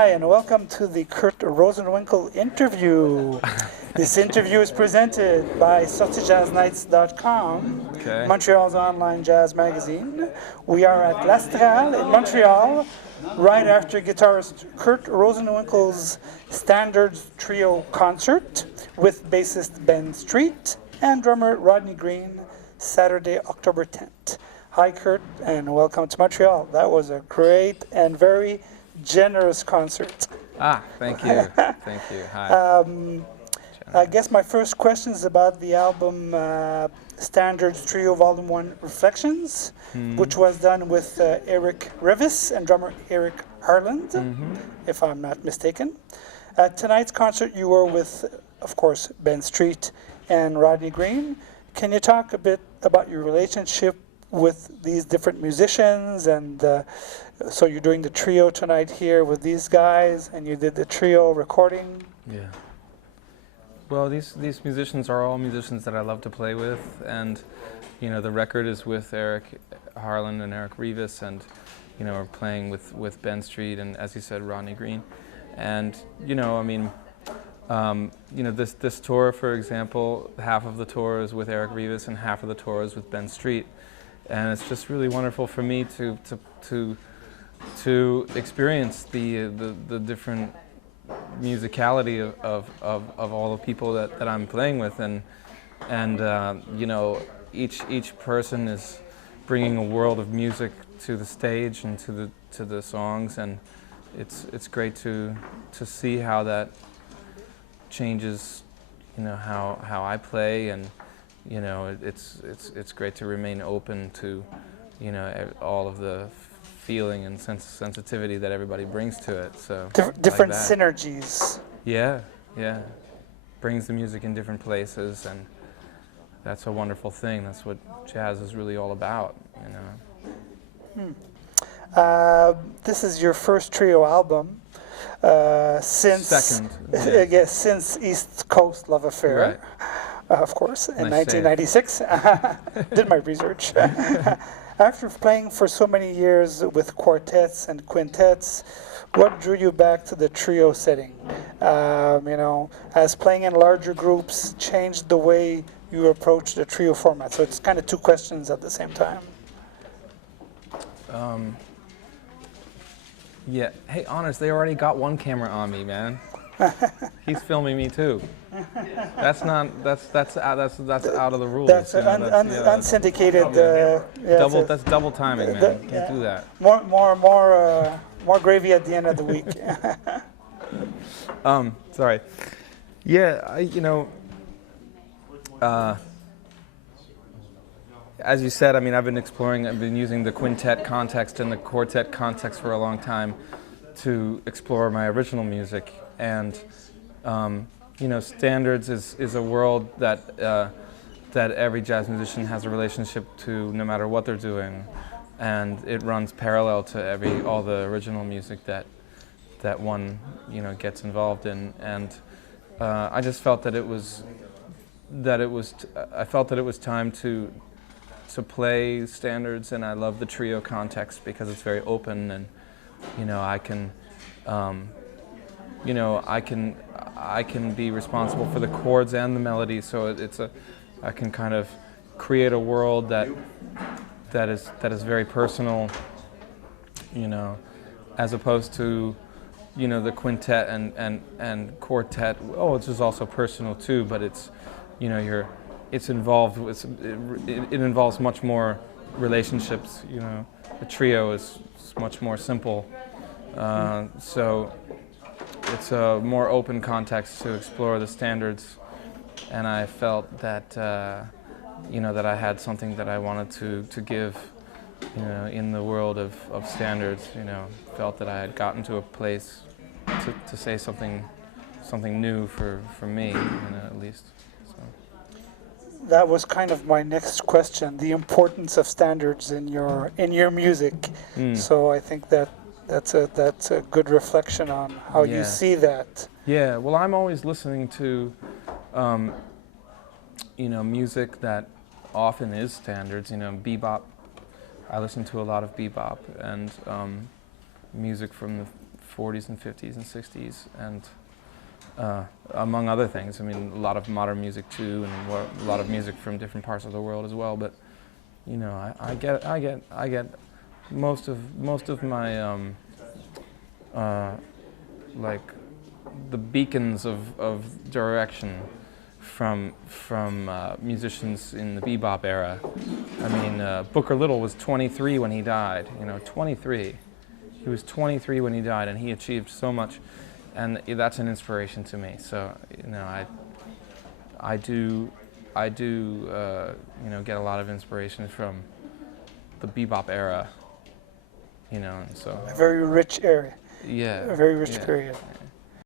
Hi, and welcome to the Kurt Rosenwinkel interview. This interview is presented by Sortiesjazznights.com, Okay. Montreal's online jazz magazine. We are at l'Astral in Montreal, right after guitarist Kurt Rosenwinkel's Standards Trio concert with bassist Ben Street and drummer Rodney Green, Saturday, October 10th. Hi, Kurt, and welcome to Montreal. That was a great and very generous concert. Thank you. Thank you. Hi. I guess my first question is about the album Standards Trio Volume 1 Reflections, which was done with Eric Revis and drummer Eric Harland, if I'm not mistaken. At tonight's concert, you were with, of course, Ben Street and Rodney Green. Can you talk a bit about your relationship with these different musicians? And so you're doing the trio tonight here with these guys, and you did the trio recording. Yeah. Well, these musicians are all musicians that I love to play with, and the record is with Eric Harland and Eric Revis, and we're playing with Ben Street and, as you said, Rodney Green, and this tour, for example, half of the tour is with Eric Revis and half of the tour is with Ben Street. And it's just really wonderful for me to experience the different musicality of all the people that I'm playing with, and each person is bringing a world of music to the stage and to the songs, and it's great to see how that changes how I play, and it's great to remain open to, all of the feeling and sensitivity that everybody brings to it. So Different like synergies. Yeah. Brings the music in different places, and that's a wonderful thing. That's what jazz is really all about, This is your first trio album since Second. I guess since East Coast Love Affair. Right. Of course, in Nice 1996. Did my research. After playing for so many years with quartets and quintets, what drew you back to the trio setting? As playing in larger groups changed the way you approach the trio format. So it's kind of two questions at the same time. Yeah. Hey, honest, they already got one camera on me, man. He's filming me too. That's out of the rules. That's unsyndicated. That's double timing, man. Can't do that. More gravy at the end of the week. Sorry. Yeah, as you said, I've been using the quintet context and the quartet context for a long time to explore my original music, and standards is a world that every jazz musician has a relationship to, no matter what they're doing, and it runs parallel to all the original music that one gets involved in, and I just felt that it was time to play standards, and I love the trio context because it's very open, and I can be responsible for the chords and the melody, so I can kind of create a world that is very personal, as opposed to the quintet and quartet, which is also personal too, but it involves much more relationships. The trio is much more simple, so it's a more open context to explore the standards, and I felt that that I had something that I wanted to give, in the world of standards. Felt that I had gotten to a place to say something new for me, at least. So. That was kind of my next question: the importance of standards in your music. So I think that's a good reflection on how you see that. Yeah. Well, I'm always listening to music that often is standards. Bebop. I listen to a lot of bebop and music from the 40s and 50s and 60s, and among other things. I mean, a lot of modern music too, and a lot of music from different parts of the world as well. But you know, I get most of my like the beacons of direction from musicians in the bebop era. I mean, Booker Little was 23 when he died. You know, 23. He was 23 when he died, and he achieved so much, and that's an inspiration to me. So, you know, I do you know, get a lot of inspiration from the bebop era. You know, and so a very rich area. Yeah. A very rich yeah. period.